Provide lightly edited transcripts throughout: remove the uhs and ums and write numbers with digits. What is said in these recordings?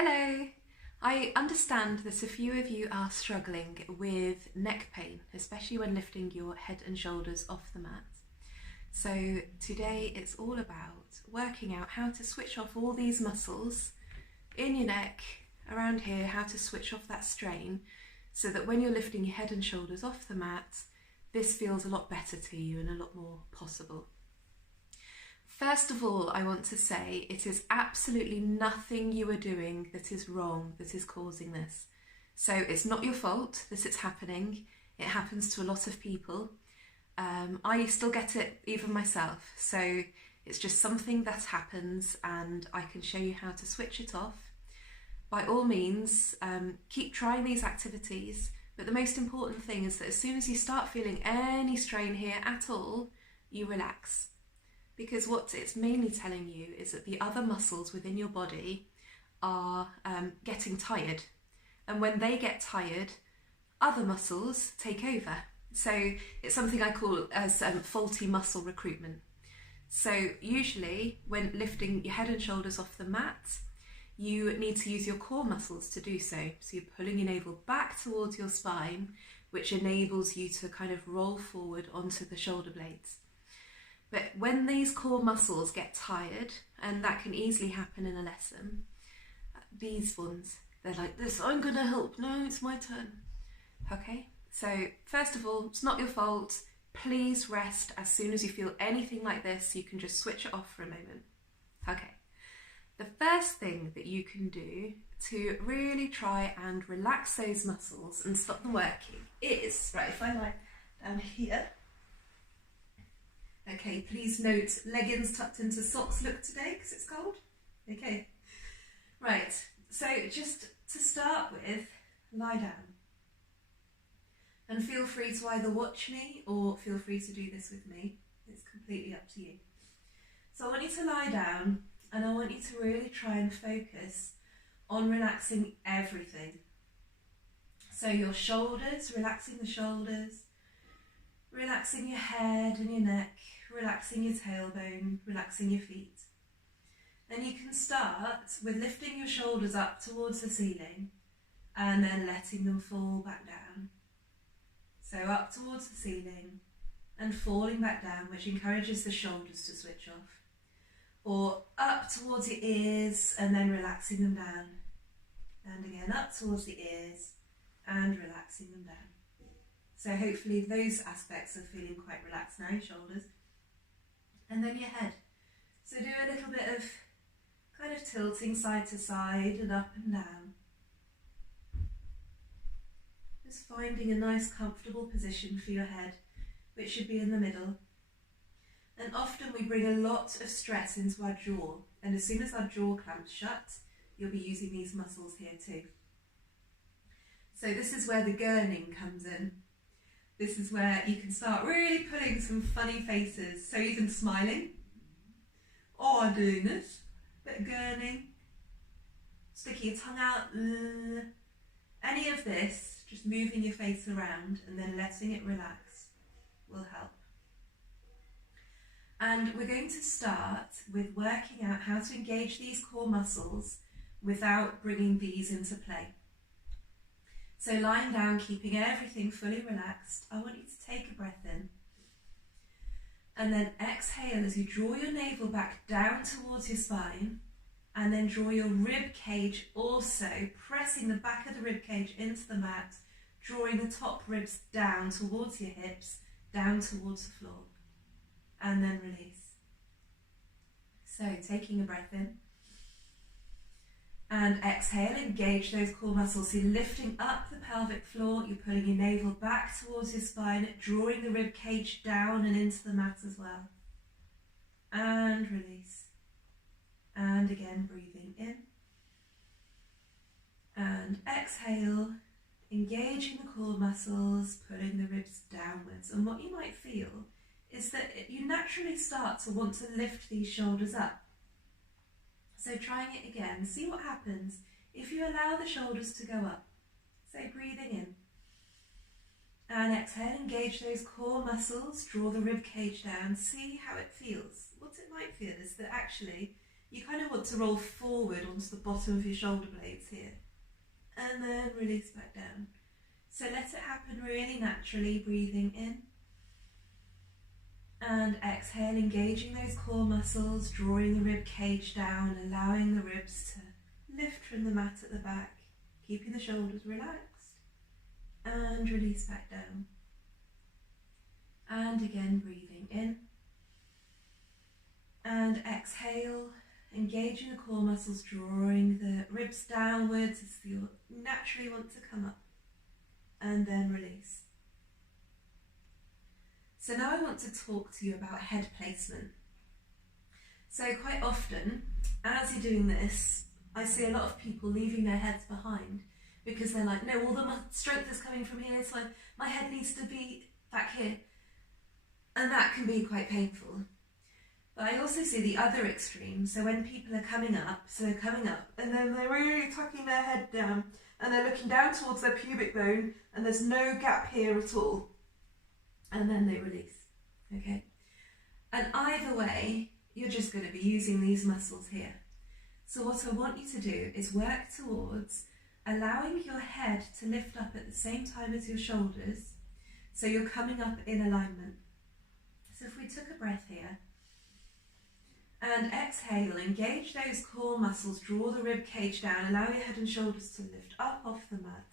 Hello! I understand that a few of you are struggling with neck pain, especially when lifting your head and shoulders off the mat. So today it's all about working out how to switch off all these muscles in your neck, around here, how to switch off that strain so that when you're lifting your head and shoulders off the mat, this feels a lot better to you and a lot more possible. First of all, I want to say it is absolutely nothing you are doing that is wrong that is causing this. So it's not your fault that it's happening. It happens to a lot of people. I still get it even myself. So it's just something that happens and I can show you how to switch it off. By all means, keep trying these activities. But the most important thing is that as soon as you start feeling any strain here at all, you relax. Because what it's mainly telling you is that the other muscles within your body are getting tired. And when they get tired, other muscles take over. So it's something I call as faulty muscle recruitment. So usually when lifting your head and shoulders off the mat, you need to use your core muscles to do so. So you're pulling your navel back towards your spine, which enables you to kind of roll forward onto the shoulder blades. But when these core muscles get tired, and that can easily happen in a lesson, these ones, they're like this, I'm gonna help, no, it's my turn. Okay, so first of all, it's not your fault. Please rest as soon as you feel anything like this. You can just switch it off for a moment. Okay, the first thing that you can do to really try and relax those muscles and stop them working is, right, if I lie down here. Okay, please note leggings tucked into socks look today because it's cold. Okay, right, so just to start with, lie down. And feel free to either watch me or feel free to do this with me. It's completely up to you. So I want you to lie down and I want you to really try and focus on relaxing everything. So your shoulders, relaxing the shoulders, relaxing your head and your neck, relaxing your tailbone, relaxing your feet. Then you can start with lifting your shoulders up towards the ceiling and then letting them fall back down. So up towards the ceiling and falling back down, which encourages the shoulders to switch off. Or up towards your ears and then relaxing them down. And again up towards the ears and relaxing them down. So hopefully those aspects are feeling quite relaxed now, your shoulders. And then your head. So do a little bit of kind of tilting side to side and up and down. Just finding a nice comfortable position for your head, which should be in the middle. And often we bring a lot of stress into our jaw. And as soon as our jaw clamps shut, you'll be using these muscles here too. So this is where the gurning comes in. This is where you can start really pulling some funny faces. So even smiling, or doing this, bit of gurning, sticking your tongue out, any of this, just moving your face around and then letting it relax will help. And we're going to start with working out how to engage these core muscles without bringing these into play. So lying down, keeping everything fully relaxed, I want you to take a breath in. And then exhale as you draw your navel back down towards your spine. And then draw your rib cage also, pressing the back of the rib cage into the mat, drawing the top ribs down towards your hips, down towards the floor. And then release. So taking a breath in. And exhale, engage those core muscles. So you're lifting up the pelvic floor, you're pulling your navel back towards your spine, drawing the rib cage down and into the mat as well. And release. And again, breathing in. And exhale, engaging the core muscles, pulling the ribs downwards. And what you might feel is that you naturally start to want to lift these shoulders up. So trying it again, see what happens if you allow the shoulders to go up. So breathing in. And exhale, engage those core muscles, draw the rib cage down, see how it feels. What it might feel is that actually you kind of want to roll forward onto the bottom of your shoulder blades here. And then release back down. So let it happen really naturally, breathing in. And exhale, engaging those core muscles, drawing the rib cage down, allowing the ribs to lift from the mat at the back, keeping the shoulders relaxed. And release back down. And again, breathing in. And exhale, engaging the core muscles, drawing the ribs downwards as you naturally want to come up. And then release. So now I want to talk to you about head placement. So quite often, as you're doing this, I see a lot of people leaving their heads behind because they're like, no, all the strength is coming from here, so my head needs to be back here. And that can be quite painful. But I also see the other extreme. So when people are coming up, and then they're really tucking their head down and they're looking down towards their pubic bone and there's no gap here at all. And then they release, okay? And either way, you're just going to be using these muscles here. So what I want you to do is work towards allowing your head to lift up at the same time as your shoulders, so you're coming up in alignment. So if we took a breath here, and exhale, engage those core muscles, draw the rib cage down, allow your head and shoulders to lift up off the mat,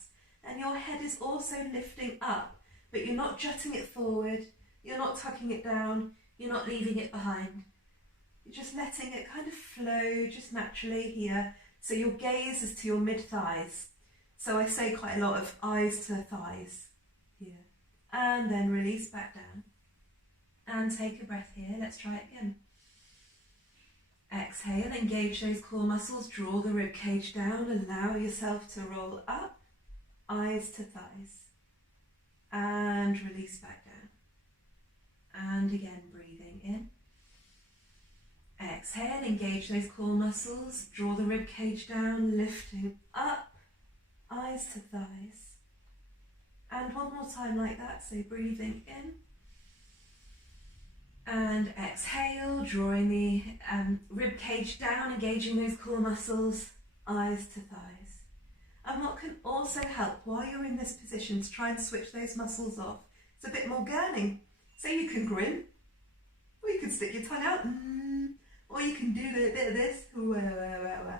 and your head is also lifting up, but you're not jutting it forward, you're not tucking it down, you're not leaving it behind. You're just letting it kind of flow just naturally here. So your gaze is to your mid-thighs. So I say quite a lot of eyes to thighs here. And then release back down. And take a breath here. Let's try it again. Exhale, engage those core muscles, draw the rib cage down, allow yourself to roll up, eyes to thighs. And release back down. And again, breathing in. Exhale, engage those core muscles, draw the rib cage down, lifting up, eyes to thighs. And one more time like that, so breathing in. And exhale, drawing the rib cage down, engaging those core muscles, eyes to thighs. And what can also help while you're in this position to try and switch those muscles off, it's a bit more gurning. So you can grin, or you can stick your tongue out, or you can do a bit of this, and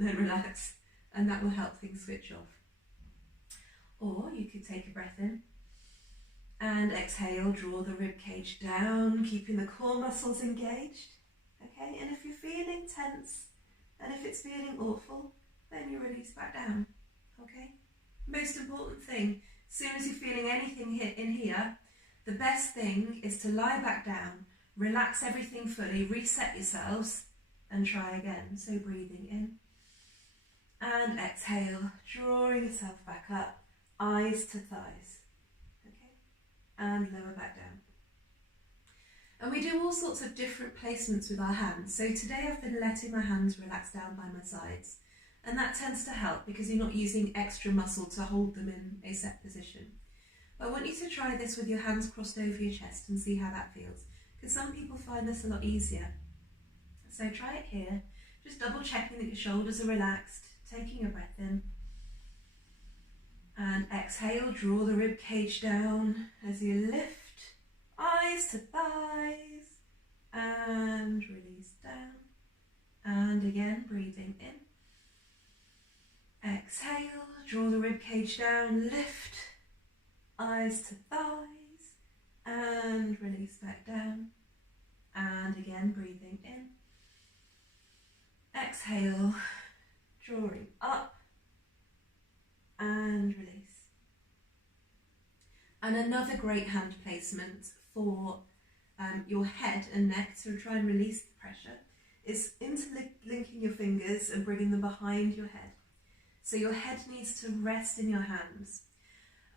then relax, and that will help things switch off. Or you could take a breath in, and exhale, draw the rib cage down, keeping the core muscles engaged, okay? And if you're feeling tense, and if it's feeling awful, then you release back down, okay? Most important thing, as soon as you're feeling anything in here, the best thing is to lie back down, relax everything fully, reset yourselves, and try again. So breathing in, and exhale, drawing yourself back up, eyes to thighs, okay? And lower back down. And we do all sorts of different placements with our hands. So today I've been letting my hands relax down by my sides. And that tends to help because you're not using extra muscle to hold them in a set position. But I want you to try this with your hands crossed over your chest and see how that feels. Because some people find this a lot easier. So try it here. Just double checking that your shoulders are relaxed. Taking a breath in. And exhale, draw the rib cage down as you lift. Eyes to thighs. And release down. And again, breathing in. Exhale, draw the rib cage down, lift, eyes to thighs, and release back down. And again, breathing in. Exhale, drawing up, and release. And another great hand placement for your head and neck to try and release the pressure is interlinking your fingers and bringing them behind your head. So your head needs to rest in your hands.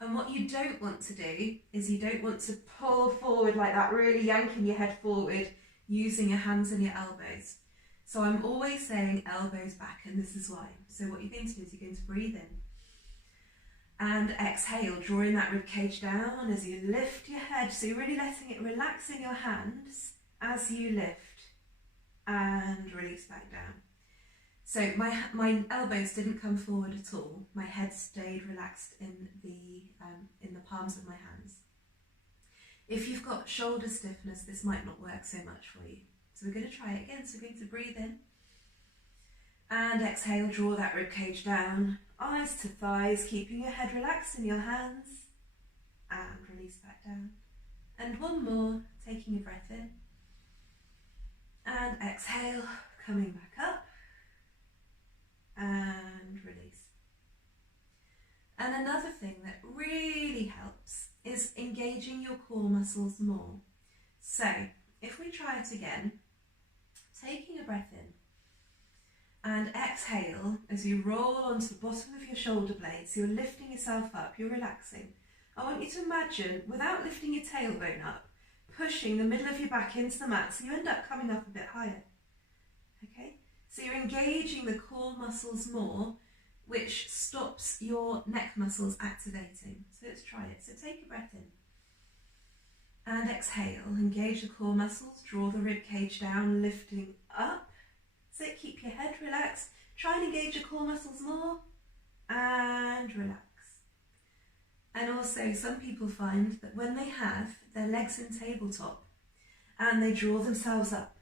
And what you don't want to do is you don't want to pull forward like that, really yanking your head forward using your hands and your elbows. So I'm always saying elbows back, and this is why. So what you're going to do is you're going to breathe in. And exhale, drawing that rib cage down as you lift your head. So you're really letting it relax in your hands as you lift. and release back down. So my elbows didn't come forward at all. My head stayed relaxed in the palms of my hands. If you've got shoulder stiffness, this might not work so much for you. So we're going to try it again. So we're going to breathe in and exhale, draw that rib cage down, eyes to thighs, keeping your head relaxed in your hands, and release back down. And one more, taking a breath in and exhale, coming back up and release. And another thing that really helps is engaging your core muscles more. So if we try it again, taking a breath in and exhale as you roll onto the bottom of your shoulder blades, you're lifting yourself up, you're relaxing. I want you to imagine, without lifting your tailbone up, pushing the middle of your back into the mat so you end up coming up a bit higher. Okay? So you're engaging the core muscles more, which stops your neck muscles activating. So let's try it. So take a breath in and exhale. Engage the core muscles, draw the rib cage down, lifting up. So keep your head relaxed. Try and engage your core muscles more and relax. And also some people find that when they have their legs in tabletop and they draw themselves up,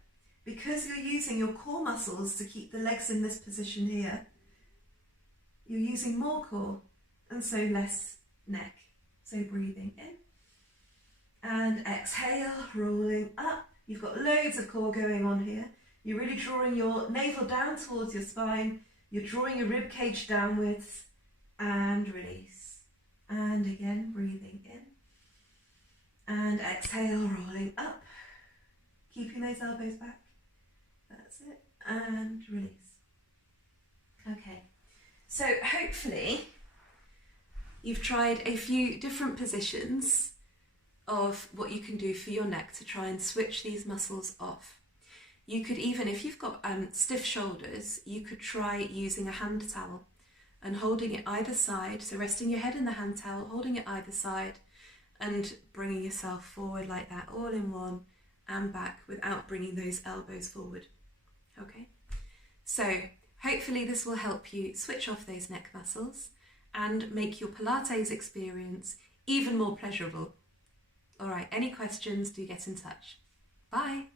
because you're using your core muscles to keep the legs in this position here, you're using more core and so less neck. So breathing in and exhale, rolling up. You've got loads of core going on here. You're really drawing your navel down towards your spine. You're drawing your rib cage downwards and release. And again, breathing in and exhale, rolling up, keeping those elbows back. That's it. And release. Okay. So hopefully you've tried a few different positions of what you can do for your neck to try and switch these muscles off. You could even, if you've got stiff shoulders, you could try using a hand towel and holding it either side, so resting your head in the hand towel, holding it either side and bringing yourself forward like that, all in one, and back without bringing those elbows forward. Okay, so hopefully this will help you switch off those neck muscles and make your Pilates experience even more pleasurable. All right, any questions, do get in touch. Bye.